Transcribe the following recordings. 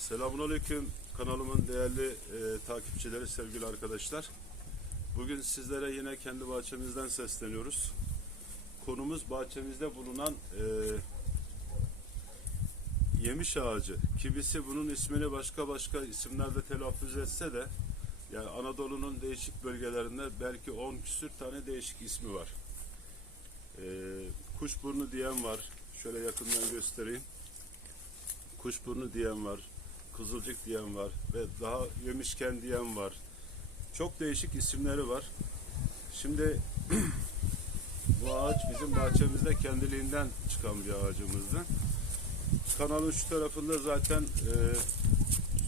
Selamünaleyküm kanalımın değerli e, takipçileri, sevgili arkadaşlar. Bugün sizlere yine kendi bahçemizden sesleniyoruz. Konumuz bahçemizde bulunan e, yemiş ağacı. Kimisi bunun ismini başka başka isimlerde telaffuz etse de yani Anadolu'nun değişik bölgelerinde belki 10 küsür tane değişik ismi var. E, kuşburnu diyen var. Şöyle yakından göstereyim. Kuşburnu diyen var. Kızılcık diyen var ve daha yemişken diyen var. Çok değişik isimleri var. Şimdi bu ağaç bizim bahçemizde kendiliğinden çıkan bir ağacımızdı. Kanalın şu tarafında zaten e,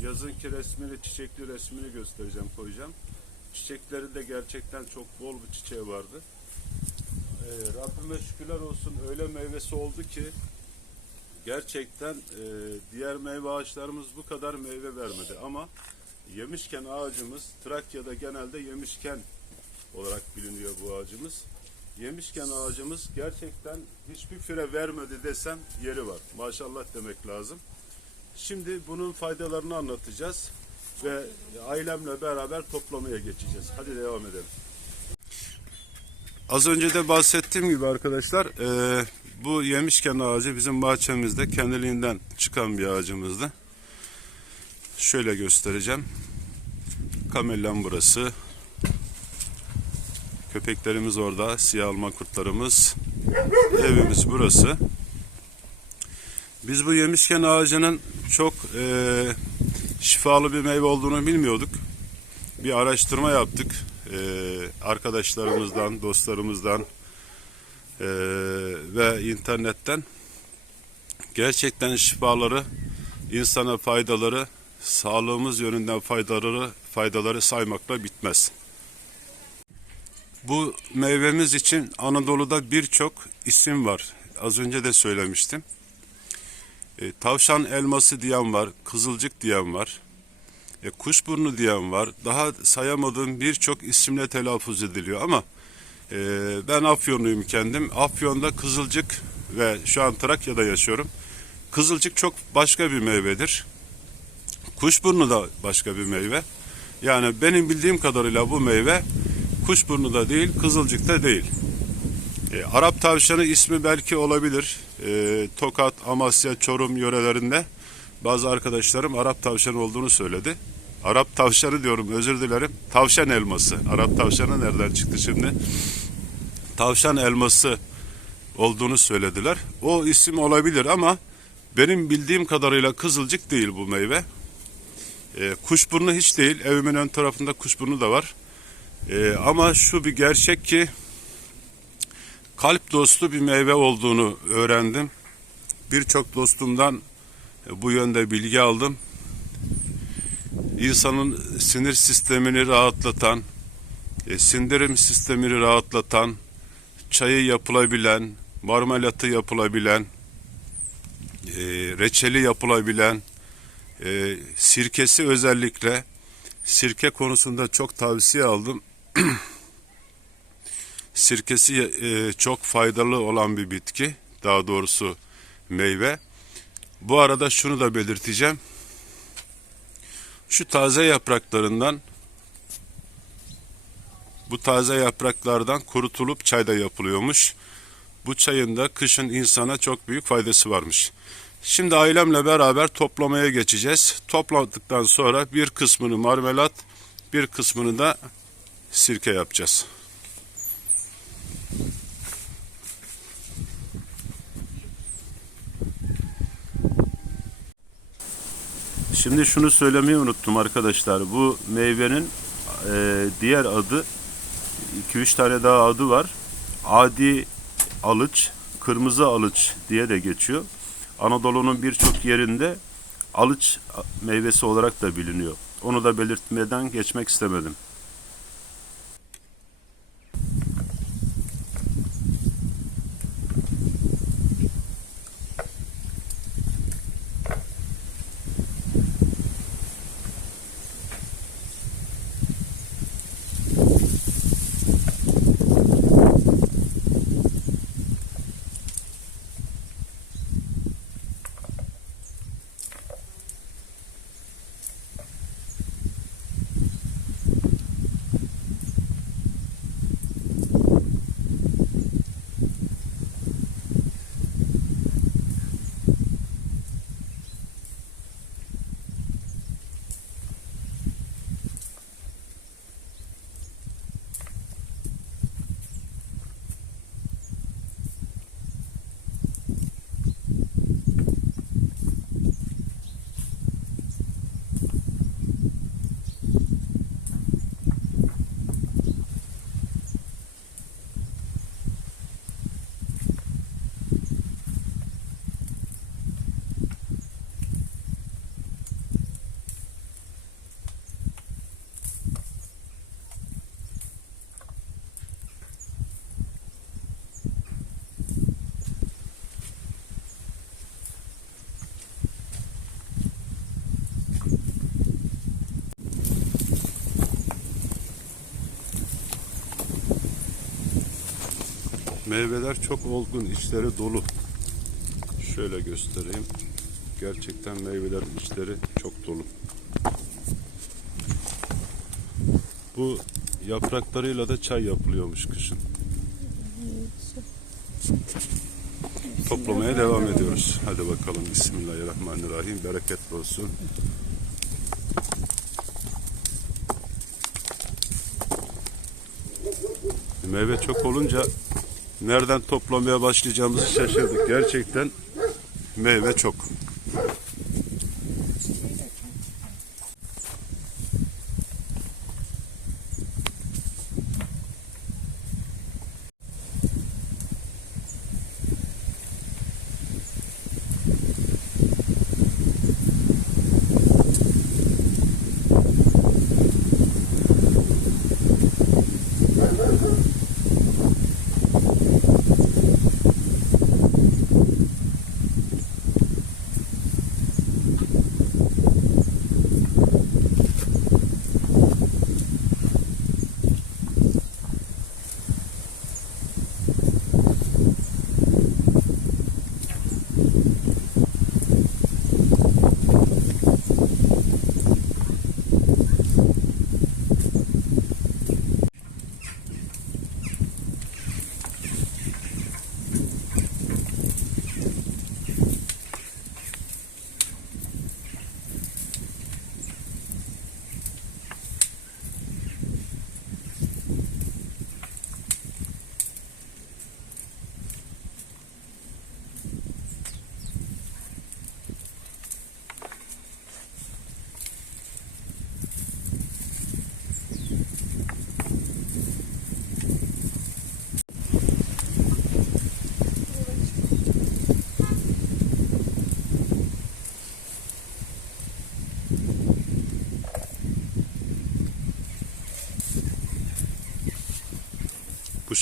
yazınki resmini, çiçekli resmini göstereceğim, koyacağım. Çiçekleri de gerçekten çok bol bir çiçeği vardı. E, Rabbime şükürler olsun öyle meyvesi oldu ki gerçekten e, diğer meyve ağaçlarımız bu kadar meyve vermedi ama yemişken ağacımız Trakya'da genelde yemişken olarak biliniyor bu ağacımız. Yemişken ağacımız gerçekten hiçbir fire vermedi desem yeri var. Maşallah demek lazım. Şimdi bunun faydalarını anlatacağız ve ailemle beraber toplamaya geçeceğiz. Hadi devam edelim. Az önce de bahsettiğim gibi arkadaşlar e, bu yemişken ağacı bizim bahçemizde kendiliğinden çıkan bir ağacımızdı. Şöyle göstereceğim. Kamellam burası. Köpeklerimiz orada. Siyah alma kurtlarımız. Evimiz burası. Biz bu yemişken ağacının çok e, şifalı bir meyve olduğunu bilmiyorduk. Bir araştırma yaptık. E, arkadaşlarımızdan, dostlarımızdan e, ve internetten gerçekten şifaları, insana faydaları, sağlığımız yönünden faydaları faydaları saymakla bitmez. Bu meyvemiz için Anadolu'da birçok isim var. Az önce de söylemiştim. E, tavşan elması diyen var, kızılcık diyen var, e, kuşburnu diyen var. Daha sayamadığım birçok isimle telaffuz ediliyor ama e, ben Afyonluyum kendim. Afyon'da kızılcık ve şu an Trakya'da yaşıyorum. Kızılcık çok başka bir meyvedir. Kuşburnu da başka bir meyve. Yani benim bildiğim kadarıyla bu meyve kuşburnu da değil, kızılcık da değil. E, Arap tavşanı ismi belki olabilir. E, Tokat, Amasya, Çorum yörelerinde bazı arkadaşlarım Arap tavşanı olduğunu söyledi. Arap tavşanı diyorum özür dilerim. Tavşan elması. Arap tavşanı nereden çıktı şimdi? Tavşan elması olduğunu söylediler. O isim olabilir ama benim bildiğim kadarıyla kızılcık değil bu meyve. E, kuşburnu hiç değil. Evimin ön tarafında kuşburnu da var. E, ama şu bir gerçek ki kalp dostu bir meyve olduğunu öğrendim. Birçok dostumdan bu yönde bilgi aldım. İnsanın sinir sistemini rahatlatan, e, sindirim sistemini rahatlatan, çayı yapılabilen, marmelatı yapılabilen, e, reçeli yapılabilen, e, sirkesi özellikle sirke konusunda çok tavsiye aldım. Sirkesi çok faydalı olan bir bitki, daha doğrusu meyve. Bu arada şunu da belirteceğim. Şu taze yapraklarından bu taze yapraklardan kurutulup çay da yapılıyormuş. Bu çayın da kışın insana çok büyük faydası varmış. Şimdi ailemle beraber toplamaya geçeceğiz. Topladıktan sonra bir kısmını marmelat, bir kısmını da sirke yapacağız. Şimdi şunu söylemeyi unuttum arkadaşlar. Bu meyvenin e, diğer adı 2-3 tane daha adı var. Adi alıç, kırmızı alıç diye de geçiyor. Anadolu'nun birçok yerinde alıç meyvesi olarak da biliniyor. Onu da belirtmeden geçmek istemedim. Meyveler çok olgun, içleri dolu. Şöyle göstereyim. Gerçekten meyvelerin içleri çok dolu. Bu yapraklarıyla da çay yapılıyormuş kışın. Toplamaya devam ediyoruz. Hadi bakalım Bismillahirrahmanirrahim. Bereketli olsun. Meyve çok olunca nereden toplamaya başlayacağımızı şaşırdık. Gerçekten meyve çok.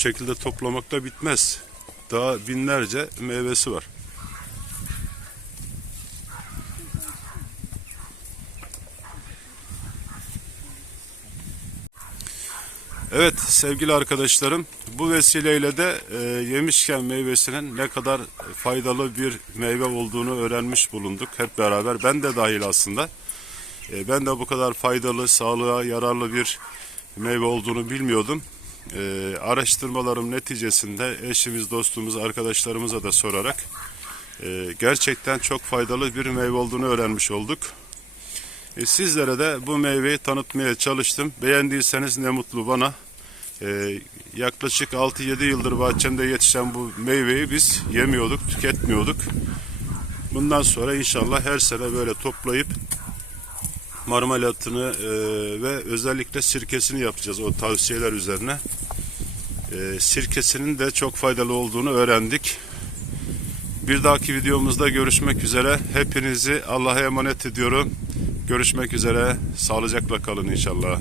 Şekilde toplamakta bitmez. Daha binlerce meyvesi var. Evet sevgili arkadaşlarım bu vesileyle de e, yemişken meyvesinin ne kadar faydalı bir meyve olduğunu öğrenmiş bulunduk hep beraber. Ben de dahil aslında. E, ben de bu kadar faydalı, sağlığa yararlı bir meyve olduğunu bilmiyordum. E, araştırmalarım neticesinde eşimiz, dostumuz, arkadaşlarımıza da sorarak e, gerçekten çok faydalı bir meyve olduğunu öğrenmiş olduk. E, sizlere de bu meyveyi tanıtmaya çalıştım. Beğendiyseniz ne mutlu bana. E, yaklaşık 6-7 yıldır bahçemde yetişen bu meyveyi biz yemiyorduk, tüketmiyorduk. Bundan sonra inşallah her sene böyle toplayıp marmelatını e, ve özellikle sirkesini yapacağız o tavsiyeler üzerine. E, sirkesinin de çok faydalı olduğunu öğrendik. Bir dahaki videomuzda görüşmek üzere. Hepinizi Allah'a emanet ediyorum. Görüşmek üzere. Sağlıcakla kalın inşallah.